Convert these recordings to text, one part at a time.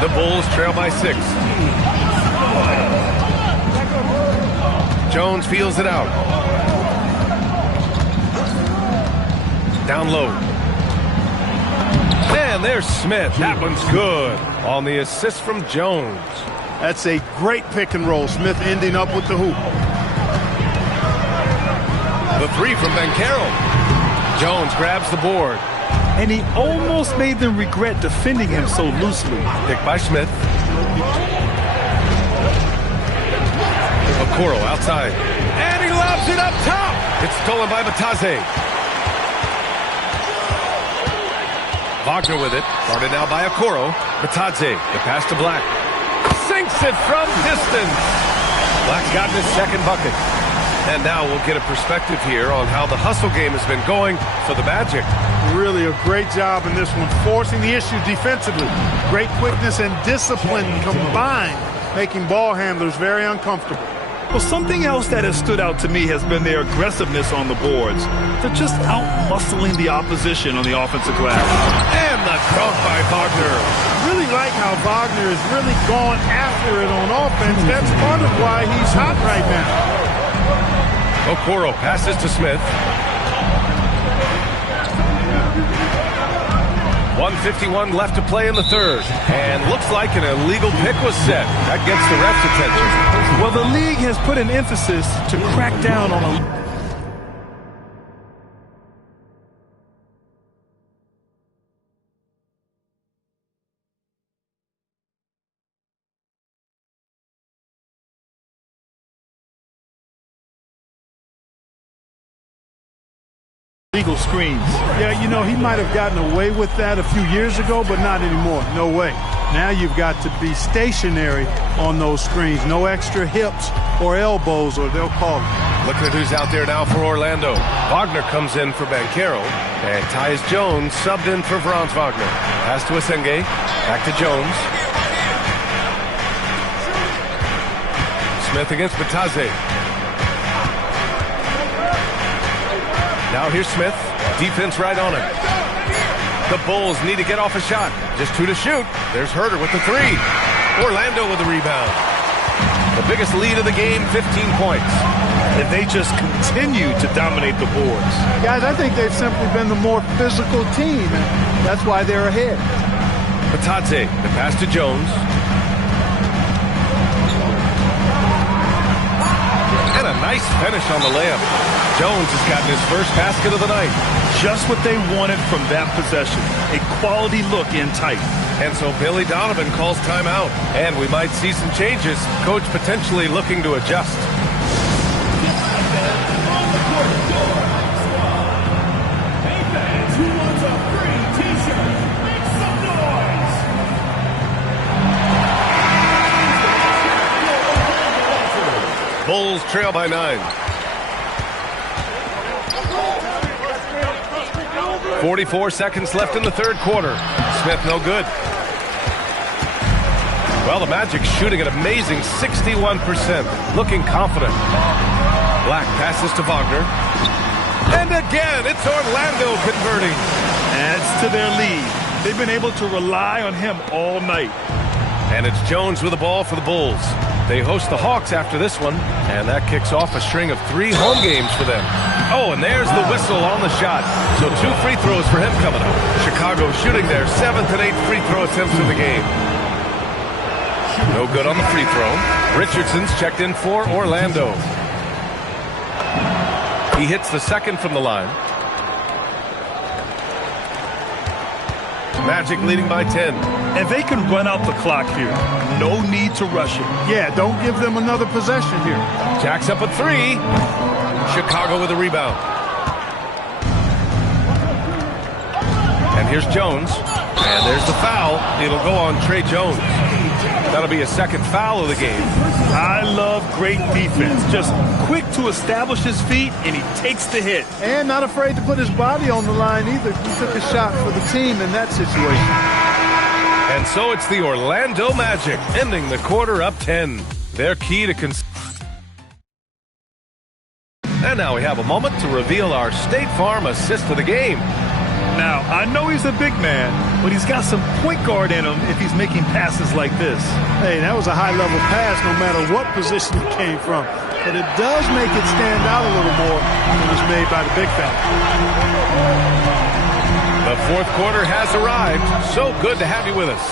The Bulls trail by 6. Jones feels it out. Down low. And there's Smith. That one's good on the assist from Jones. That's a great pick and roll. Smith ending up with the hoop. The 3 from Banchero. Jones grabs the board. And he almost made them regret defending him so loosely. Picked by Smith. Okoro outside. And he lobs it up top. It's stolen by Batadze. Wagner with it. Guarded now by Okoro. Batadze. The pass to Black. Sinks it from distance. Black's gotten his second bucket. And now we'll get a perspective here on how the hustle game has been going for the Magic. Really a great job in this one, forcing the issue defensively. Great quickness and discipline combined, making ball handlers very uncomfortable. Well, something else that has stood out to me has been their aggressiveness on the boards. They're just out-muscling the opposition on the offensive glass. And the dunk by Wagner. Really like how Wagner is really going after it on offense. That's part of why he's hot right now. Okoro passes to Smith. 1:51 left to play in the third. And looks like an illegal pick was set. That gets the ref's attention. Well, the league has put an emphasis to crack down on a... legal screens. Yeah, you know, he might have gotten away with that a few years ago, but not anymore. No way. Now you've got to be stationary on those screens. No extra hips or elbows, or they'll call it. Looking at who's out there now for Orlando. Wagner comes in for Banchero. And Tyus Jones subbed in for Franz Wagner. Pass to Asenge. Back to Jones. Smith against Batadze. Now here's Smith. Defense right on him. The Bulls need to get off a shot. Just 2 to shoot. There's Herter with the 3. Orlando with the rebound. The biggest lead of the game, 15 points. And they just continue to dominate the boards. Guys, I think they've simply been the more physical team, and that's why they're ahead. Batadze, the pass to Jones. And a nice finish on the layup. Jones has gotten his first basket of the night. Just what they wanted from that possession. A quality look in tight. And so Billy Donovan calls timeout. And we might see some changes. Coach potentially looking to adjust. Hey fans, who wants a free t-shirt? Make some noise! Bulls trail by 9. 44 seconds left in the third quarter. Smith no good. Well, the Magic shooting an amazing 61%. Looking confident. Black passes to Wagner. And again, it's Orlando converting. Adds to their lead. They've been able to rely on him all night. And it's Jones with the ball for the Bulls. They host the Hawks after this one, and that kicks off a string of 3 home games for them. Oh, and there's the whistle on the shot. So 2 free throws for him coming up. Chicago shooting their 7th and 8th free throw attempts of the game. No good on the free throw. Richardson's checked in for Orlando. He hits the second from the line. Magic leading by 10. And they can run out the clock here. No need to rush it. Yeah, don't give them another possession here. Jacks up a 3. Chicago with a rebound. And here's Jones. And there's the foul. It'll go on Trey Jones. That'll be a second foul of the game. I love great defense. Just quick to establish his feet, and he takes the hit. And not afraid to put his body on the line either. He took a shot for the team in that situation. And so it's the Orlando Magic ending the quarter up 10. Their key to And now we have a moment to reveal our State Farm assist of the game. Now, I know he's a big man, but he's got some point guard in him if he's making passes like this. Hey, that was a high-level pass no matter what position it came from. But it does make it stand out a little more when it's made by the big fella. The fourth quarter has arrived. So good to have you with us.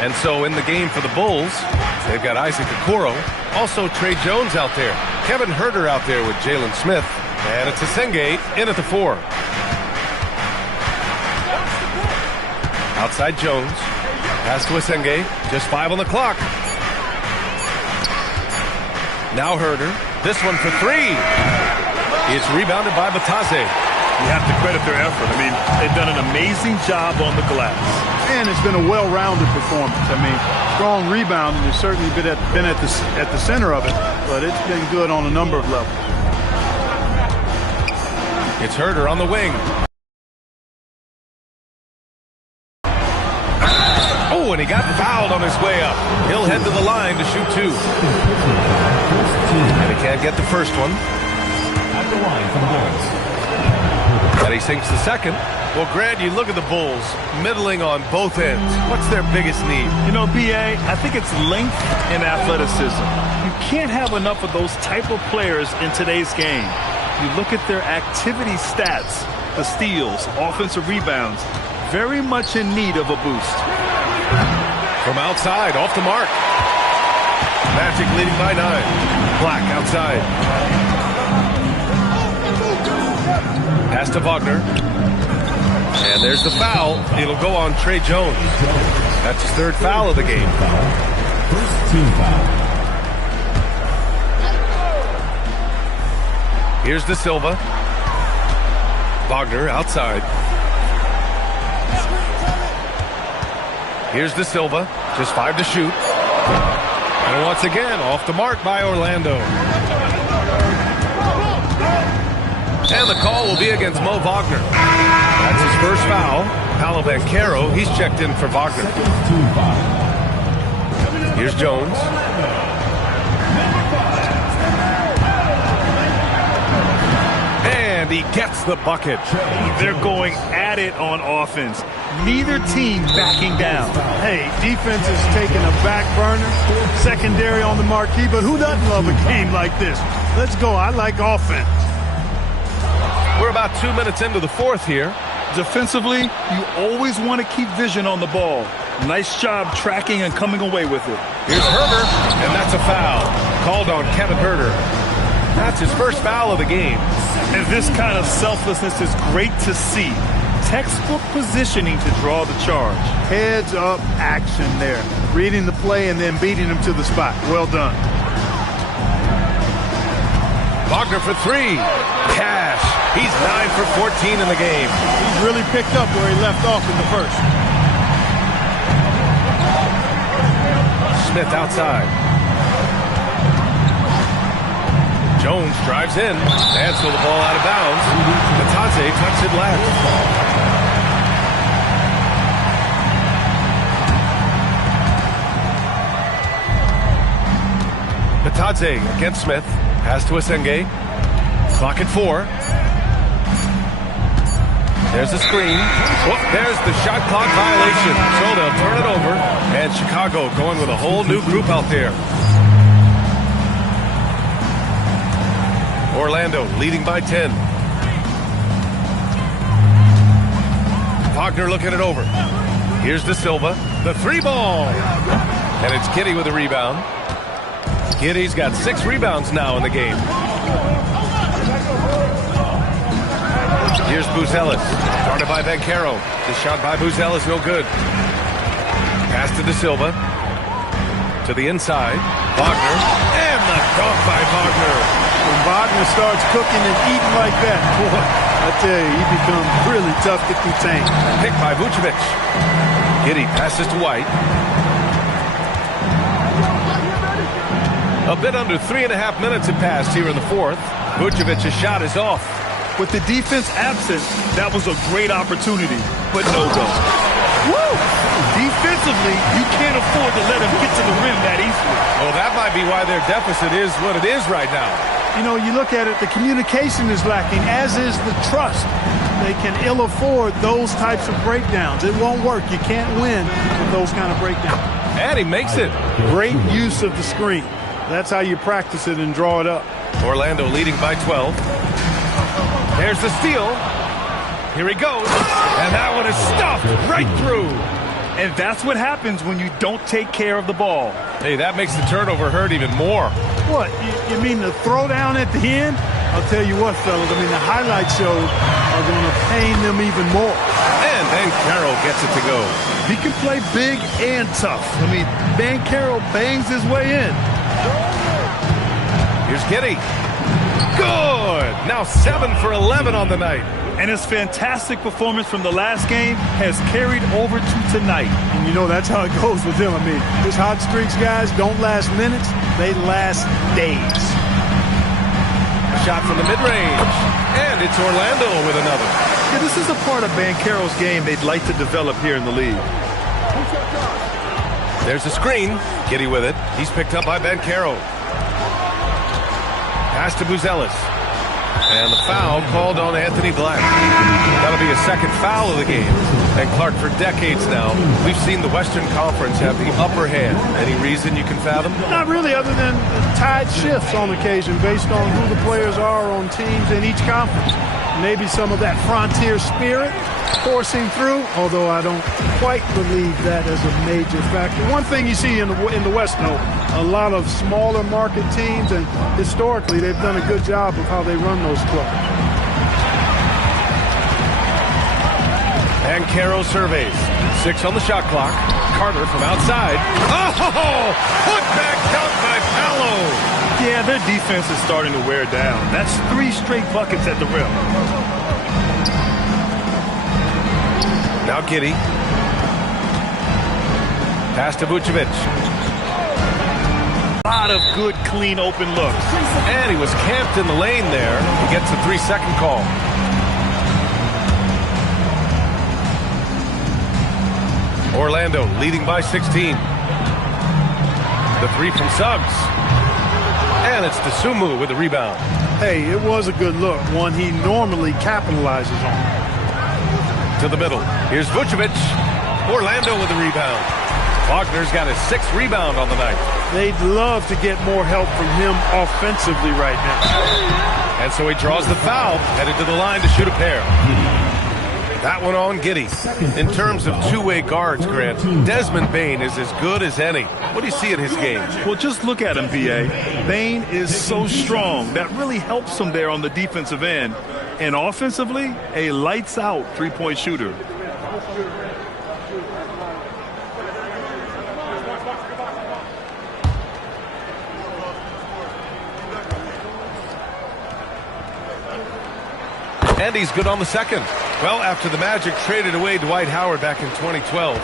And so in the game for the Bulls, they've got Isaac Okoro, also Trey Jones out there, Kevin Huerter out there with Jalen Smith, and it's Esenge in at the 4. Outside Jones, pass to Esenge, just 5 on the clock. Now Huerter, this one for 3. It's rebounded by Batadze. You have to credit their effort. I mean, they've done an amazing job on the glass. And it's been a well-rounded performance. I mean, strong rebounding has certainly been at the center of it, but it's been good on a number of levels. It's Huerter on the wing. Oh, and he got fouled on his way up. He'll head to the line to shoot 2. And he can't get the first one. At the line for the Bulls. And he sinks the second. Well, Grant, you look at the Bulls, middling on both ends. What's their biggest need? You know, B.A., I think it's length and athleticism. You can't have enough of those type of players in today's game. You look at their activity stats, the steals, offensive rebounds, very much in need of a boost. From outside, off the mark. Magic leading by 9. Black outside. Pass to Wagner. And there's the foul. It'll go on Trey Jones. That's his 3rd foul of the game. First team foul. Here's De Silva. Wagner outside. Here's De Silva. Just 5 to shoot. And once again, off the mark by Orlando. And the call will be against Mo Wagner. That's his first foul. Paolo Banchero, he's checked in for Wagner. Here's Jones. And he gets the bucket. They're going at it on offense. Neither team backing down. Hey, defense is taking a back burner, secondary on the marquee, but who doesn't love a game like this? Let's go. I like offense. We're about 2 minutes into the fourth here. Defensively, you always want to keep vision on the ball. Nice job tracking and coming away with it. Here's Huerter, and that's a foul. Called on Kevin Huerter. That's his first foul of the game. And this kind of selflessness is great to see. Textbook positioning to draw the charge. Heads up action there. Reading the play and then beating him to the spot. Well done. Wagner for 3. Cash. He's 9 for 14 in the game. He's really picked up where he left off in the first. Smith outside. Jones drives in. And so the ball out of bounds. Batadze tucks it left. Batadze against Smith. Pass to Esenge. Clock at 4. There's the screen. Oh, there's the shot clock violation. So they'll turn it over. And Chicago going with a whole new group out there. Orlando leading by 10. Wagner looking it over. Here's De Silva. The 3 ball. And it's Giddey with a rebound. Giddey's got 6 rebounds now in the game. Here's Buzelis. Started by Banchero. The shot by Buzelis, no good. Pass to De Silva. To the inside. Wagner. And the dunk by Wagner. When Wagner starts cooking and eating like that, boy, I tell you, he becomes really tough to contain. Picked by Vucevic. Giddey passes to White. A bit under 3.5 minutes have passed here in the fourth. Vucevic's shot is off. With the defense absent, that was a great opportunity, but no go. Woo! Defensively, you can't afford to let him get to the rim that easy. peacefully. Well, that might be why their deficit is what it is right now. You know, you look at it, the communication is lacking, as is the trust. They can ill afford those types of breakdowns. It won't work. You can't win with those kind of breakdowns. And he makes it. Great use of the screen. That's how you practice it and draw it up. Orlando leading by 12. There's the steal. Here he goes. And that one is stuffed right through. And that's what happens when you don't take care of the ball. Hey, that makes the turnover hurt even more. What, you mean the throwdown at the end? I'll tell you what, fellas, I mean, the highlight shows are going to pain them even more. And Banchero gets it to go. He can play big and tough. I mean, Banchero bangs his way in. Here's Giddey. Good! Now 7 for 11 on the night. And his fantastic performance from the last game has carried over to tonight. And you know, that's how it goes with them. I mean, his hot streaks, guys, don't last minutes. They last days. A shot from the mid-range. And it's Orlando with another. Yeah, this is a part of Banchero's game they'd like to develop here in the league. There's a screen. Giddey with it. He's picked up by Banchero. Pass to Buzelis. And the foul called on Anthony Black. That'll be a second foul of the game. And Clark, for decades now, we've seen the Western Conference have the upper hand. Any reason you can fathom? Not really, other than the tide shifts on occasion based on who the players are on teams in each conference. Maybe some of that frontier spirit coursing through, although I don't quite believe that as a major factor. One thing you see in the West, though, a lot of smaller market teams, and historically they've done a good job of how they run those clubs. And Banchero surveys. 6 on the shot clock. Carter from outside. Oh! Put back dunk by Paolo. Yeah, their defense is starting to wear down. That's 3 straight buckets at the rim. Now Giddey. Pass to Vucevic. A lot of good, clean, open looks. And he was camped in the lane there. He gets a 3-second call. Orlando leading by 16. The 3 from Suggs. And it's Dosunmu with the rebound. Hey, it was a good look, one he normally capitalizes on. To the middle. Here's Vucevic. Orlando with the rebound. Wagner's got his 6th rebound on the night. They'd love to get more help from him offensively right now. And so he draws the foul, headed to the line to shoot a pair. That one on Giddey. In terms of two-way guards, Grant, Desmond Bane is as good as any. What do you see in his game? Well, just look at him, B.A. Bane is so strong. That really helps him there on the defensive end. And offensively, a lights-out three-point shooter. And he's good on the second. Well, after the Magic traded away Dwight Howard back in 2012,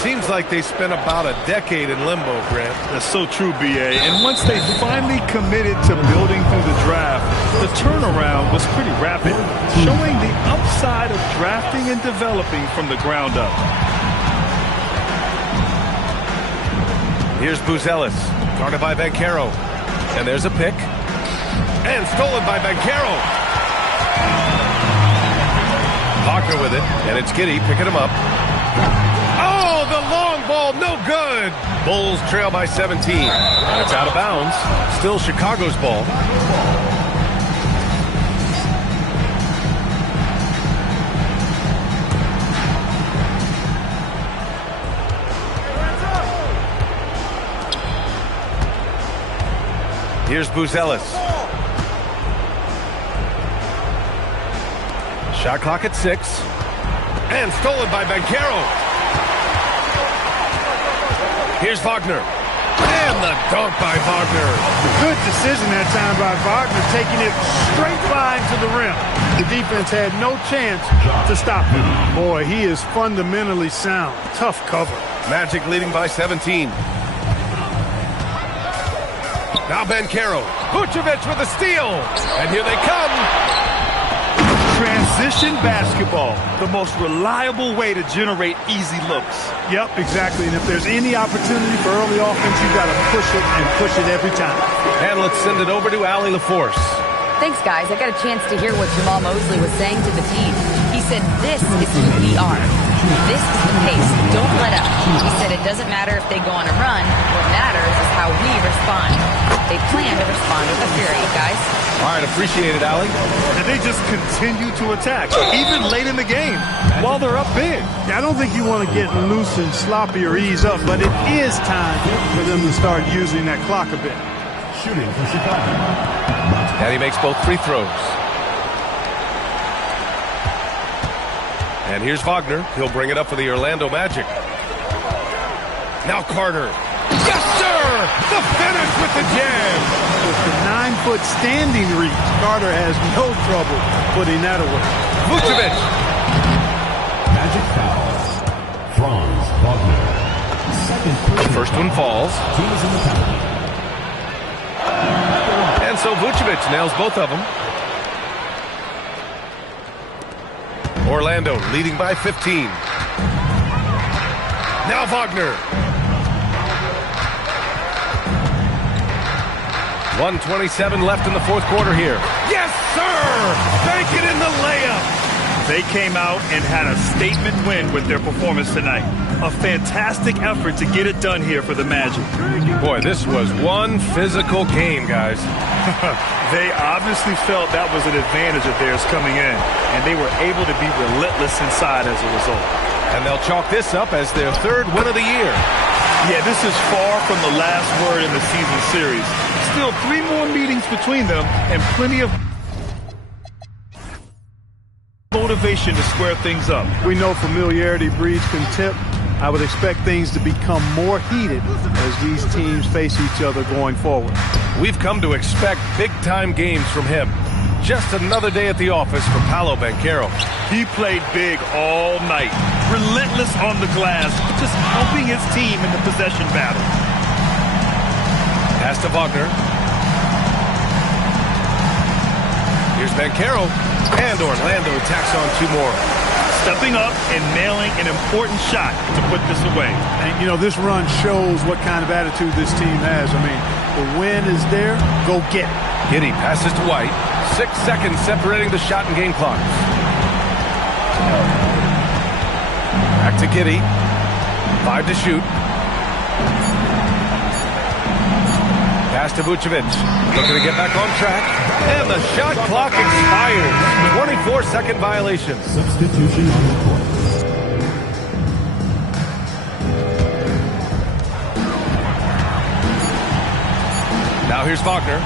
seems like they spent about a decade in limbo, Grant. That's so true, B.A. And once they finally committed to building through the draft, the turnaround was pretty rapid, showing the upside of drafting and developing from the ground up. Here's Buzelis, guarded by Banchero. And there's a pick. And stolen by Banchero. Wagner with it, and it's Giddey picking him up. Oh, the long ball, no good. Bulls trail by 17. And it's out of bounds. Still Chicago's ball. Here's Buzelis. Shot clock at 6. And stolen by Banchero. Here's Wagner. And the dunk by Wagner. Good decision that time by Wagner, taking it straight line to the rim. The defense had no chance to stop him. Boy, he is fundamentally sound. Tough cover. Magic leading by 17. Now Banchero. Vucevic with a steal. And here they come. Transition basketball, the most reliable way to generate easy looks. Yep, exactly. And if there's any opportunity for early offense, you got to push it and push it every time. And let's send it over to Allie LaForce. Thanks, guys. I got a chance to hear what Jamal Mosley was saying to the team. He said, this is who we are. This is the pace. Don't let up. He said it doesn't matter if they go on a run. What matters is how we respond. They plan to respond with a fury, guys. All right, appreciate it, Allie. And they just continue to attack, even late in the game, while they're up big. Yeah, I don't think you want to get loose and sloppy or ease up, but it is time for them to start using that clock a bit. Shooting for Chicago. And he makes both free throws. And here's Wagner. He'll bring it up for the Orlando Magic. Now Carter. Yes, sir! The finish with the jam! With the 9-foot standing reach, Carter has no trouble putting that away. Vucevic. Magic foul. Franz Wagner. Second personal First one falls. Team is in the penalty. And so Vucevic nails both of them. Orlando leading by 15. Now Wagner. 1:27 left in the fourth quarter here. Yes, sir! Bank it in the layup. They came out and had a statement win with their performance tonight. A fantastic effort to get it done here for the Magic. Boy, this was one physical game, guys. They obviously felt that was an advantage of theirs coming in, and they were able to be relentless inside as a result. And they'll chalk this up as their third win of the year. Yeah, this is far from the last word in the season series. Still 3 more meetings between them and plenty of motivation to square things up. We know familiarity breeds contempt. I would expect things to become more heated as these teams face each other going forward. We've come to expect big-time games from him. Just another day at the office for Paolo Banchero. He played big all night, relentless on the glass, just helping his team in the possession battle. Pass to Wagner. Here's Banchero. And Orlando tacks on 2 more. Stepping up and nailing an important shot to put this away. And, you know, this run shows what kind of attitude this team has. I mean, the win is there. Go get it. Giddey passes to White. 6 seconds separating the shot and game clock. Back to Giddey. 5 to shoot. Pass to Vucevic. Looking to get back on track. And the shot clock expires. 24-second violation. Substitution on the court. Now here's Wagner.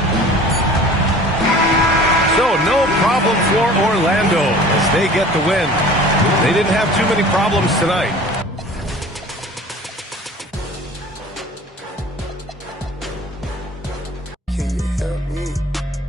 So no problem for Orlando as they get the win. They didn't have too many problems tonight.